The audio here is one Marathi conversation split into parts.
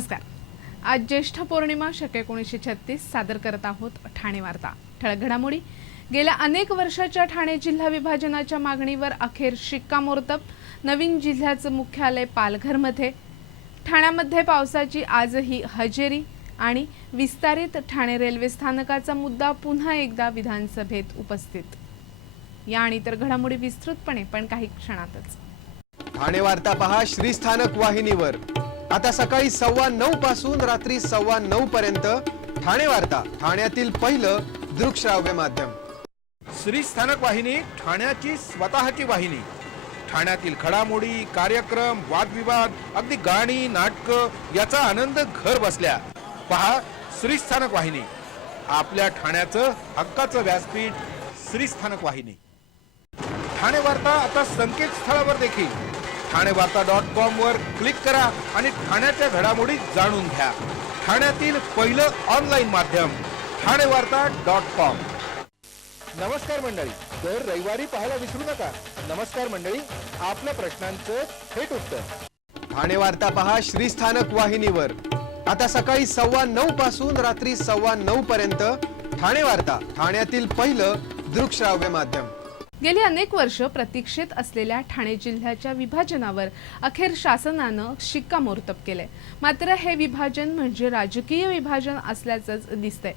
नमस्कार। आज ज्येष्ठ पौर्णिमा शके 1936 सादर करत आहोत ठाणे वार्ता। ठळक घडामोडी। गेल्या अनेक वर्षाच्या ठाणे जिल्हा विभाजनाच्या मागणीवर अखेर शिक्कामोर्तब। नवीन जिल्ह्याचं मुख्यालय पालघरमध्ये। ठाण्यामध्ये पावसाची आजही हजेरी आणि विस्तारित ठाणे रेल्वे स्थानकाचा मुद्दा पुन्हा एकदा विधानसभेत उपस्थित। या आणि इतर घडामोडी विस्तृतपणे पण काही क्षणातच। ठाणे वार्ता पहा श्रीस्थानक वाहिनीवर। आता सकाळी 9:15 पासून रात्री 9:15 पर्यंत ठाणे वार्ता, ठाण्यातील पहिलं दृकश्राव्य माध्यम। श्रीस्थानक वाहिनी ठाण्याची स्वतःची वाहिनी। ठाण्यातील घडामोडी, कार्यक्रम, वादविवाद, अगदी गाणी, नाटक याचा आनंद घर बसल्या पहा श्रीस्थानक वाहिनी। आपल्या ठाण्याचं हक्काचं व्यासपीठ श्रीस्थानक वाहिनी। ठाणे वार्ता आता संकेतस्थळावर देखील ठाणेवार्ता.com वर क्लिक करा आणि ठाण्याच्या घडामोडी जाणून घ्या। ठाण्यातील पहिलं ऑनलाईन माध्यम ठाणेवार्ता.com। नमस्कार मंडळी, दर रविवारी पाहायला विसरू नका। नमस्कार मंडळी, आपल्या प्रश्नांचं थेट उत्तर। ठाणे वार्ता पहा श्रीस्थानक वाहिनीवर। आता सकाळी 9:15 पासून रात्री 9:15 पर्यंत ठाणे वार्ता, ठाण्यातील पहिलं दृकश्राव्य माध्यम। गेली अनेक वर्ष प्रतीक्षेत असलेल्या ठाणे जिल्ह्याच्या विभाजनावर अखेर शासनानं शिक्कामोर्तब केले। मात्र हे विभाजन म्हणजे राजकीय विभाजन असल्याचंच दिसतंय।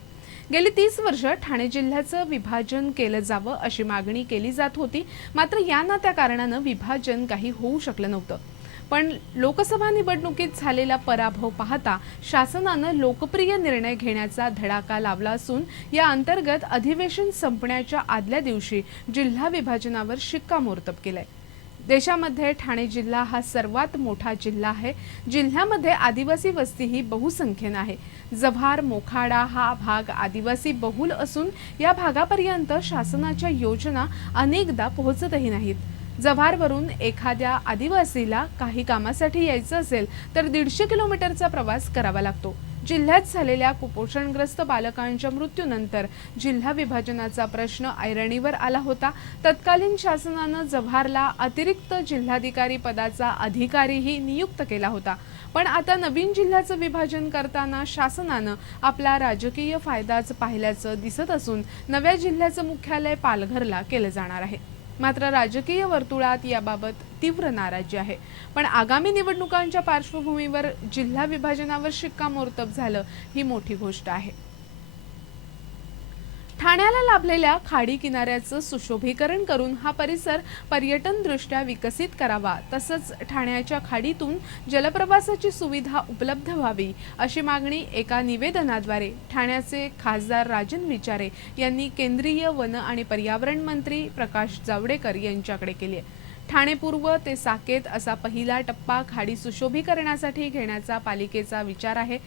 गेली 30 वर्ष ठाणे जिल्ह्याचं विभाजन केलं जावं अशी मागणी केली जात होती। मात्र या ना त्या कारणानं विभाजन काही होऊ शकलं नव्हतं। पण लोकसभा निवडणुकीत झालेला पराभव पाहता शासनानं लोकप्रिय निर्णय घेण्याचा धडाका लावला असून या अंतर्गत अधिवेशन संपण्याच्या आदल्या दिवशी जिल्हा विभाजनावर शिक्कामोर्तब केलंय। देशामध्ये ठाणे जिल्हा हा सर्वात मोठा जिल्हा आहे। जिल्ह्यामध्ये आदिवासी वस्ती ही बहुसंख्येने आहे। जव्हार, मोखाडा हा भाग आदिवासी बहुल असून या भागापर्यंत शासनाच्या योजना अनेकदा पोहोचतही नाहीत। जव्हारवरून एखाद्या आदिवासीला काही कामासाठी यायचं असेल तर 150 किलोमीटरचा प्रवास करावा लागतो। जिल्ह्यात झालेल्या कुपोषणग्रस्त बालकांच्या मृत्यूनंतर जिल्हा विभाजनाचा प्रश्न ऐरणीवर आला होता। तत्कालीन शासनानं जव्हारला अतिरिक्त जिल्हाधिकारी पदाचा अधिकारीही नियुक्त केला होता। पण आता नवीन जिल्ह्याचं विभाजन करताना शासनानं आपला राजकीय फायदाच पाहिल्याचं दिसत असून नव्या जिल्ह्याचं मुख्यालय पालघरला केलं जाणार आहे। मात्र राजकीय वर्तुळात याबाबत तीव्र नाराजी आहे। पण आगामी निवडणुकांच्या पार्श्वभूमीवर जिल्हा विभाजनावर शिक्कामोर्तब झालं ही मोठी गोष्ट आहे। ठाण्याला लाभलेल्या खाडी किनाऱ्याचं सुशोभीकरण करून हा परिसर पर्यटनदृष्ट्या विकसित करावा, तसंच ठाण्याच्या खाडीतून जलप्रवासाची सुविधा उपलब्ध व्हावी अशी मागणी एका निवेदनाद्वारे ठाण्याचे खासदार राजन विचारे यांनी केंद्रीय वन आणि पर्यावरण मंत्री प्रकाश जावडेकर यांच्याकडे केली आहे। ठाणे पूर्व ते साकेत असा पहिला टप्पा खाडी सुशोभीकरणासाठी घेण्याचा पालिकेचा विचार आहे।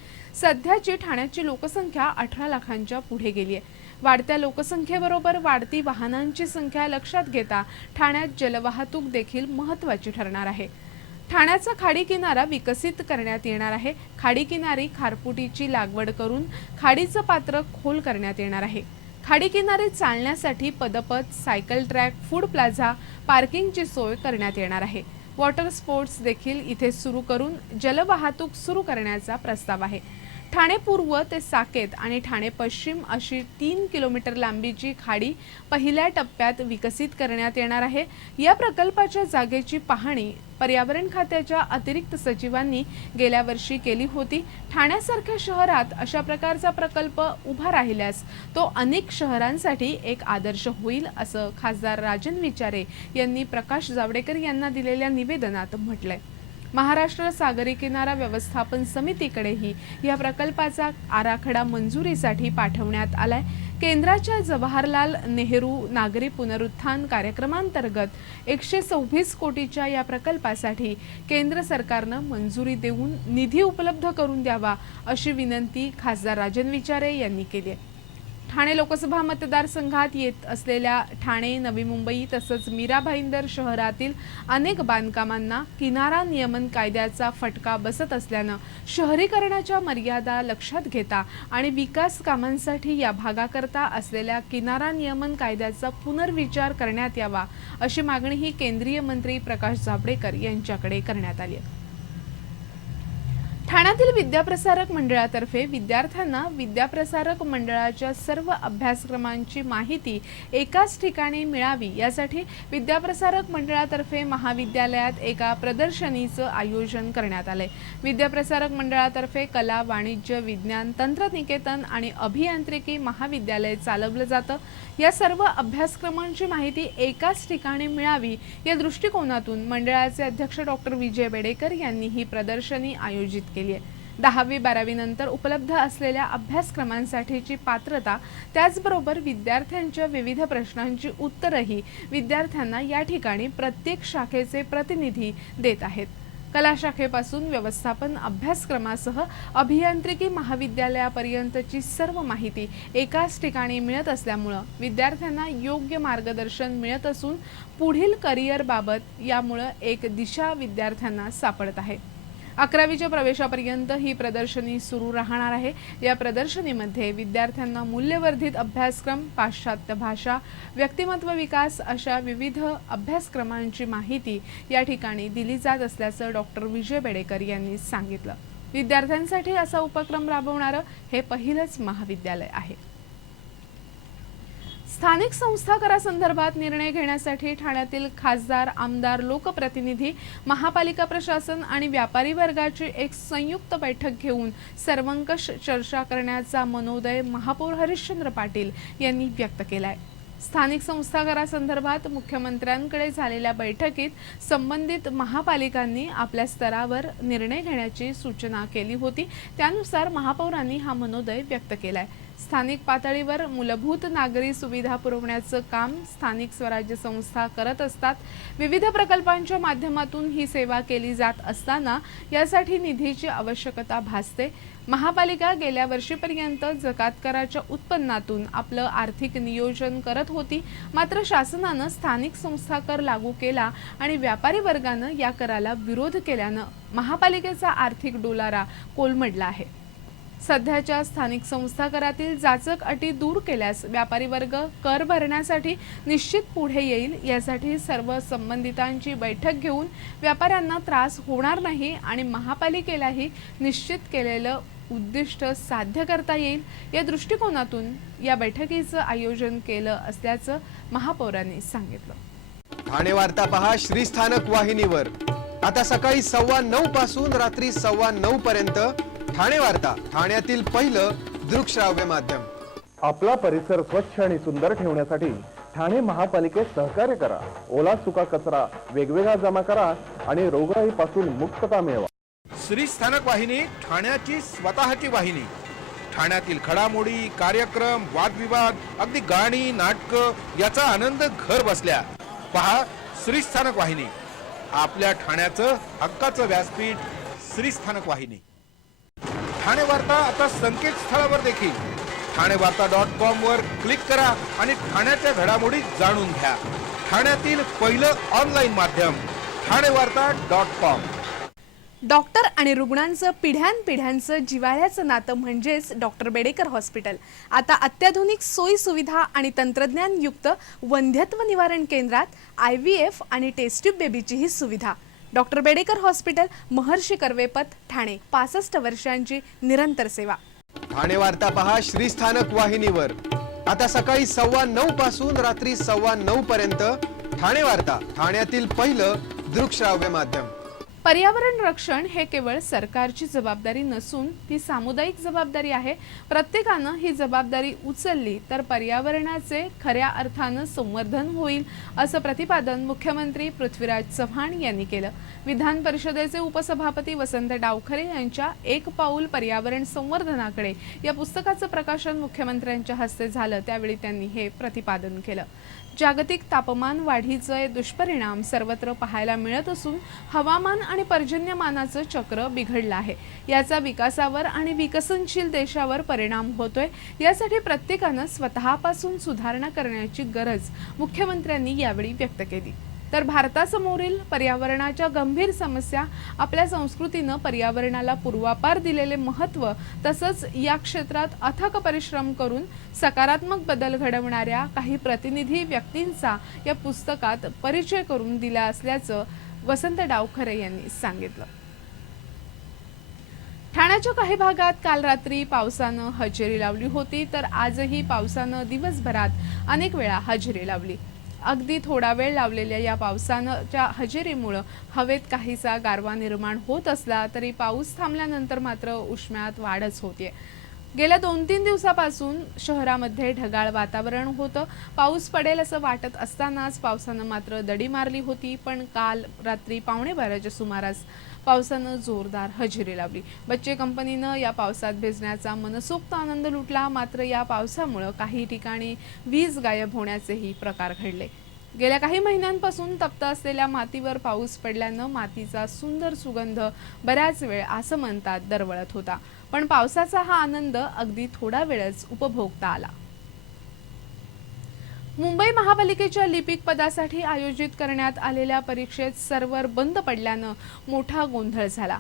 सध्याची ठाण्याची लोकसंख्या 18 लाखांच्या पुढे गेली आहे। वाढत्या लोकसंख्येबरोबर वाढती वाहनांची संख्या लक्षात घेता ठाण्यात जलवाहतूक देखील महत्त्वाची ठरणार आहे। ठाण्याचा खाडी किनारा विकसित करण्यात येणार आहे। खाडी किनारी खारपुटीची लागवड करून खाडीचं पात्र खोल करण्यात येणार आहे। खाडी किनारे चालण्यासाठी पदपथ, सायकल ट्रॅक, फूड प्लाझा, पार्किंगची सोय करण्यात येणार आहे। वॉटर स्पोर्ट्स देखील इथे सुरू करून जलवाहतूक सुरू करण्याचा प्रस्ताव आहे। ठाणे पूर्व ते साकेत आणि ठाणे पश्चिम अशी 3 किलोमीटर लांबीची खाडी पहिल्या टप्प्यात विकसित करण्यात येणार आहे। या प्रकल्पाच्या जागेची पाहणी पर्यावरण खात्याच्या अतिरिक्त सचिवांनी गेल्या वर्षी केली होती। ठाण्यासारख्या शहरात अशा प्रकारचा प्रकल्प उभा राहिल्यास तो अनेक शहरांसाठी एक आदर्श होईल असं खासदार राजन विचारे यांनी प्रकाश जावडेकर यांना दिलेल्या निवेदनात म्हटलंय। महाराष्ट्र सागरी किनारा व्यवस्थापन समितीकडेही या प्रकल्पाचा आराखडा मंजुरीसाठी पाठवण्यात आलाय। केंद्राच्या जवाहरलाल नेहरू नागरी पुनरुत्थान कार्यक्रमांतर्गत 126 कोटीच्या या प्रकल्पासाठी केंद्र सरकारनं मंजुरी देऊन निधी उपलब्ध करून द्यावा अशी विनंती खासदार राजन विचारे यांनी केली आहे। ठाणे लोकसभा मतदारसंघात येत असलेल्या ठाणे, नवी मुंबई तसंच मीरा भाईंदर शहरातील अनेक बांधकामांना किनारा नियमन कायद्याचा फटका बसत असल्यानं शहरीकरणाच्या मर्यादा लक्षात घेता आणि विकास कामांसाठी या भागाकरता असलेल्या किनारा नियमन कायद्याचा पुनर्विचार करण्यात यावा अशी मागणीही केंद्रीय मंत्री प्रकाश जावडेकर यांच्याकडे करण्यात आली आहे। ठाण्यातील विद्याप्रसारक मंडळातर्फे विद्यार्थ्यांना विद्याप्रसारक मंडळाच्या सर्व अभ्यासक्रमांची माहिती एकाच ठिकाणी मिळावी यासाठी विद्याप्रसारक मंडळातर्फे महाविद्यालयात एका प्रदर्शनीचं आयोजन करण्यात आले। विद्याप्रसारक मंडळातर्फे कला, वाणिज्य, विज्ञान, तंत्रनिकेतन आणि अभियांत्रिकी महाविद्यालय चालवलं जातं। या सर्व अभ्यासक्रमांची माहिती एकाच ठिकाणी मिळावी या दृष्टिकोनातून मंडळाचे अध्यक्ष डॉक्टर विजय बेडेकर यांनी ही प्रदर्शनी आयोजित केली आहे। 10वी-12वी नंतर उपलब्ध असलेल्या अभ्यासक्रमांसाठीची पात्रता त्याचबरोबर विद्यार्थ्यांच्या विविध प्रश्नांची उत्तरही विद्यार्थ्यांना या ठिकाणी प्रत्येक शाखेचे प्रतिनिधी देत आहेत। कला शाखेपासून व्यवस्थापन अभ्यासक्रमासह अभियांत्रिकी महाविद्यालयापर्यंतची सर्व माहिती एकाच ठिकाणी मिळत असल्यामुळे विद्यार्थ्यांना योग्य मार्गदर्शन मिळत असून पुढील करिअरबाबत यामुळे एक दिशा विद्यार्थ्यांना सापडत आहे। 11वीच्या प्रवेशापर्यंत ही प्रदर्शनी सुरू राहणार आहे। या प्रदर्शनीमध्ये विद्यार्थ्यांना मूल्यवर्धित अभ्यासक्रम, पाश्चात्य भाषा, व्यक्तिमत्व विकास अशा विविध अभ्यासक्रमांची माहिती या ठिकाणी दिली जात असल्याचं डॉक्टर विजय बेडेकर यांनी सांगितलं। विद्यार्थ्यांसाठी असा उपक्रम राबवणारं हे पहिलंच महाविद्यालय आहे। स्थानिक संस्था करासंदर्भात निर्णय घेण्यासाठी ठाण्यातील खासदार, आमदार, लोकप्रतिनिधी, महापालिका प्रशासन आणि व्यापारी वर्गाची एक संयुक्त बैठक घेऊन सर्वंकष चर्चा करण्याचा मनोदय महापौर हरिश्चंद्र पाटील यांनी व्यक्त केलाय। स्थानिक संस्था करासंदर्भात मुख्यमंत्र्यांकडे झालेल्या बैठकीत संबंधित महापालिकांनी आपल्या स्तरावर निर्णय घेण्याची सूचना केली होती। त्यानुसार महापौरांनी हा मनोदय व्यक्त केलाय। स्थानिक पातळीवर मूलभूत नागरी सुविधा पुरवण्याचं काम स्थानिक स्वराज्य संस्था करत असतात। विविध प्रकल्पांच्या माध्यमातून ही सेवा केली जात असताना यासाठी निधीची आवश्यकता भासते। महापालिका गेल्या वर्षीपर्यंत जकात कराच्या उत्पन्नातून आपलं आर्थिक नियोजन करत होती, मात्र शासनानं स्थानिक संस्था कर लागू केला आणि व्यापारी वर्गानं या कराला विरोध केल्यानं महापालिकेचा आर्थिक डोलारा कोलमडला आहे। सध्याच्या स्थानिक संस्था करातील जाचक अटी दूर केल्यास व्यापारी वर्ग कर भरण्यासाठी निश्चित पुढे येईल। यासाठी सर्व संबंधितांची बैठक घेऊन व्यापाऱ्यांना त्रास होणार नाही आणि महापालिकेलाही निश्चित केलेलं उद्दिष्ट साध्य करता येईल या दृष्टिकोनातून या बैठकीचं आयोजन केलं असल्याचं महापौरांनी सांगितलं। ठाणे वार्ता पहा श्रीस्थानक वाहिनीवर आता सकाळी 9:15 पासून रात्री 9:15 पर्यंत ठाणे वार्ता, ठाण्यातील पहिलं दृकश्राव्य माध्यम। आपला परिसर स्वच्छ आणि सुंदर ठेवण्यासाठी ठाणे महापालिकेत सहकार्य करा। ओला सुका कचरा वेगवेगळा जमा करा आणि रोगराईपासून मुक्तता मिळवा। श्रीस्थानक वाहिनी ठाण्याची स्वतःची वाहिनी। ठाण्यातील घडामोडी, कार्यक्रम, वादविवाद, अगदी गाणी, नाटकं याचा आनंद घर बसल्या पहा श्रीस्थानक वाहिनी। आपल्या ठाण्याचं हक्काचं व्यासपीठ श्रीस्थानक वाहिनी। ठाणे वार्ता आता संकेतस्थळावर देखील ठाणेवार्ता.com वर क्लिक करा आणि ठाण्याच्या घडामोडी जाणून घ्या। ठाण्यातील पहिलं ऑनलाईन माध्यम ठाणेवार्ता.com। डॉक्टर आणि रुग्णांचं पिढ्यानपिढ्यांचं जिव्हाळ्याचं नातं म्हणजेच डॉक्टर बेडेकर हॉस्पिटल। आता अत्याधुनिक सोयी सुविधा आणि तंत्रज्ञानयुक्त वंध्यत्व निवारण केंद्रात IVF आणि टेस्ट ट्यूब बेबीचीही सुविधा। डॉक्टर बेडेकर हॉस्पिटल, महर्षी कर्वेपथ, ठाणे। 65 वर्षांची निरंतर सेवा। ठाणे वार्ता पहा श्रीस्थानक वाहिनीवर आता सकाळी 9:15 पासून रात्री 9:15 पर्यंत ठाणे वार्ता, ठाण्यातील पहिलं दृकश्राव्य माध्यम। पर्यावरण रक्षण हे केवळ सरकारची जबाबदारी नसून ती सामुदायिक जबाबदारी आहे। प्रत्येकानं ही जबाबदारी उचलली तर पर्यावरणाचे खऱ्या अर्थानं संवर्धन होईल असं प्रतिपादन मुख्यमंत्री पृथ्वीराज चव्हाण यांनी केलं। विधान परिषदेचे उपसभापती वसंत डावखरे यांच्या एक पाऊल पर्यावरण संवर्धनाकडे या पुस्तकाचं प्रकाशन मुख्यमंत्र्यांच्या हस्ते झालं, त्यावेळी त्यांनी हे प्रतिपादन केलं। जागतिक तापमान वाढीचे दुष्परिणाम सर्वत्र पाहायला मिळत असून हवामान आणि पर्जन्यमानाचं चक्र बिघडलं आहे। याचा विकासावर आणि विकसनशील देशावर परिणाम होतोय। यासाठी प्रत्येकानं स्वतःपासून सुधारणा करण्याची गरज मुख्यमंत्र्यांनी यावेळी व्यक्त केली। तर भारतासमोरील पर्यावरणाच्या गंभीर समस्या, आपल्या संस्कृतीनं पर्यावरणाला पूर्वापार दिलेले महत्त्व, तसंच या क्षेत्रात अथक परिश्रम करून सकारात्मक बदल घडवणाऱ्या काही प्रतिनिधी व्यक्तींचा या पुस्तकात परिचय करून दिला असल्याचं वसंत डावखरे यांनी सांगितलं। ठाण्याच्या काही भागात काल रात्री पावसानं हजेरी लावली होती, तर आजही पावसानं दिवसभरात अनेक वेळा हजेरी लावली. अगदी थोडा वेळ लावलेल्या या पावसाच्या हजेरीमुळे हवेत काहीसा गारवा निर्माण होत असला तरी पाऊस थांबल्यानंतर मात्र उष्म्यात वाढच होते. गेल्या 2-3 दिवसापासून शहरामध्ये ढगाळ वातावरण होतं. पाऊस पडेल असं वाटत असतानाच पावसानं मात्र दडी मारली होती. पण काल रात्री 11:15च्या सुमारास पावसानं जोरदार हजेरी लावली. बच्चे कंपनीनं या पावसात भिजण्याचा मनसोक्त आनंद लुटला. मात्र या पावसामुळे काही ठिकाणी वीज गायब होण्याचेही प्रकार घडले. गेल्या काही महिन्यांपासून तप्त असलेल्या मातीवर पाऊस पडल्यानं मातीचा सुंदर सुगंध बऱ्याच वेळ आसमंतात दरवळत होता. पण पावसाचा हा आनंद अगदी थोडा वेळच उपभोगता आला. मुंबई महापालिकेच्या लिपिक पदासाठी आयोजित करण्यात आलेल्या परीक्षेत सर्व्हर बंद पडल्यानं मोठा गोंधळ झाला.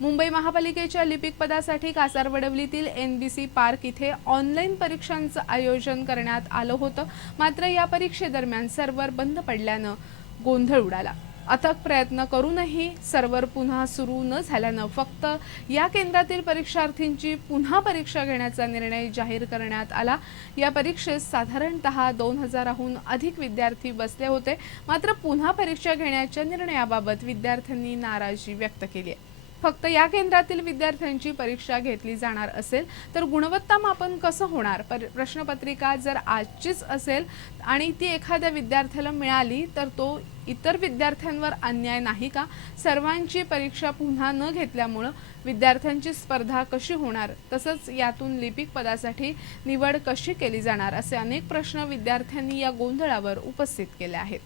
मुंबई महापालिकेच्या लिपिक पदासाठी कासारवडवलीतील NBC पार्क इथे ऑनलाईन परीक्षांचं आयोजन करण्यात आलं होतं. मात्र या परीक्षेदरम्यान सर्व्हर बंद पडल्यानं गोंधळ उडाला. अथक प्रयत्न करूनही सर्व्हर पुन्हा सुरू न झाल्यानं फक्त या केंद्रातील परीक्षार्थींची पुन्हा परीक्षा घेण्याचा निर्णय जाहीर करण्यात आला. या परीक्षेत साधारणतः 2000हून अधिक विद्यार्थी बसले होते. मात्र पुन्हा परीक्षा घेण्याच्या निर्णयाबाबत विद्यार्थ्यांनी नाराजी व्यक्त केली आहे. फक्त या केंद्रातील विद्यार्थ्यांची परीक्षा घेतली जाणार असेल तर गुणवत्ता मापन कसं होणार? प्रश्नपत्रिका जर आजचीच असेल आणि ती एखाद्या विद्यार्थ्याला मिळाली तर तो इतर विद्यार्थ्यांवर अन्याय नाही का? सर्वांची परीक्षा पुन्हा न घेतल्यामुळे विद्यार्थ्यांची स्पर्धा कशी होणार? तसंच यातून लिपिक पदासाठी निवड कशी केली जाणार? असे अनेक प्रश्न विद्यार्थ्यांनी या गोंधळावर उपस्थित केले आहेत.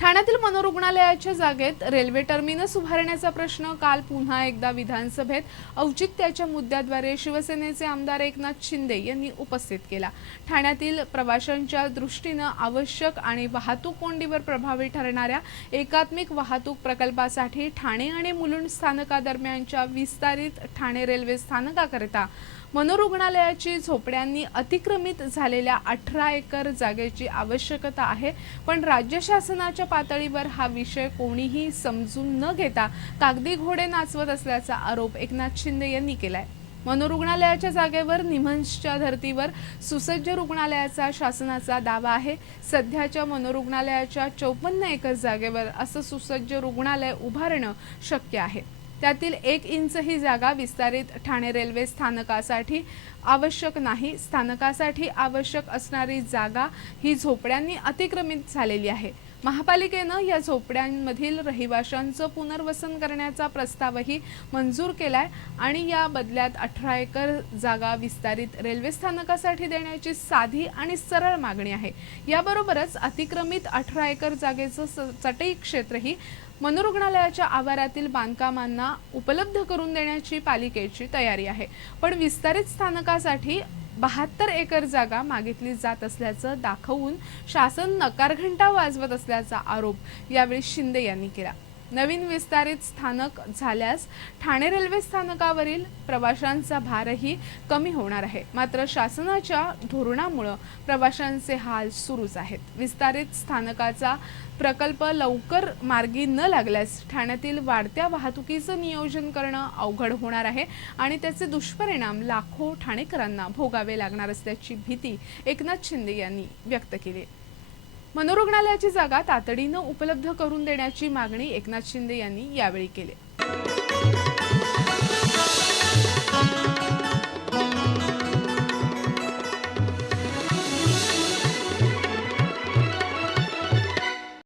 ठाण्यातील मनोरुग्णालयाच्या जागेत रेल्वे टर्मिनस उभारण्याचा प्रश्न काल पुन्हा एकदा विधानसभेत औचित्याच्या मुद्द्याद्वारे शिवसेनेचे आमदार एकनाथ शिंदे यांनी उपस्थित केला. ठाण्यातील प्रवाशांच्या दृष्टीनं आवश्यक आणि वाहतूक कोंडीवर प्रभावी ठरणाऱ्या एकात्मिक वाहतूक प्रकल्पासाठी ठाणे आणि मुलुंड स्थानकादरम्यानच्या विस्तारित ठाणे रेल्वे स्थानकाकरिता मनोरुग्णालयाची झोपड्यांनी अतिक्रमित झालेल्या 18 एकर जागेची आवश्यकता आहे. पण राज्य शासनाच्या पातळीवर हा विषय कोणीही समजून न घेता कागदी घोडे नाचवत असल्याचा आरोप एकनाथ शिंदे यांनी केलाय. मनोरुग्णालयाच्या जागेवर निमंसच्या धर्तीवर सुसज्ज रुग्णालयाचा शासनाचा दावा आहे. सध्याच्या मनोरुग्णालयाच्या 54 एकर जागेवर असं सुसज्ज रुग्णालय उभारणं शक्य आहे. त्यातील 1 इंच ही जागा विस्तारित ठाणे रेल्वे स्थानकासाठी आवश्यक नाही. स्थानकासाठी आवश्यक असणारी जागा ही झोपड्यांनी अतिक्रमित झालेली आहे. महापालिकेनं या झोपड्यांमधील रहिवाशांचं पुनर्वसन करण्याचा प्रस्तावही मंजूर केलाय आणि या बदल्यात 18 एकर जागा विस्तारित रेल्वे स्थानकासाठी देण्याची साधी आणि सरळ मागणी आहे. याबरोबरच अतिक्रमित 18 एकर जागेचं चटई क्षेत्रही मनोरुग्णालयाच्या आवारातील बांधकामांना उपलब्ध करून देण्याची पालिकेची तयारी आहे. पण विस्तारित स्थानकासाठी 72 एकर जागा मागितली जात असल्याचं दाखवून शासन नकारघंटा वाजवत असल्याचा आरोप यावेळी शिंदे यांनी केला. नवीन विस्तारित स्थानक झाल्यास ठाणे रेल्वे स्थानकावरील प्रवाशांचा भारही कमी होणार आहे. मात्र शासनाच्या धोरणामुळे प्रवाशांचे हाल सुरूच आहेत. विस्तारित स्थानकाचा प्रकल्प लवकर मार्गी न लागल्यास ठाण्यातील वाढत्या वाहतुकीचं नियोजन करणं अवघड होणार आहे आणि त्याचे दुष्परिणाम लाखो ठाणेकरांना भोगावे लागणार असल्याची भीती एकनाथ शिंदे यांनी व्यक्त केली. मनोरुग्णालयाची जागा तातडीनं उपलब्ध करून देण्याची मागणी एकनाथ शिंदे यांनी यावेळी केली.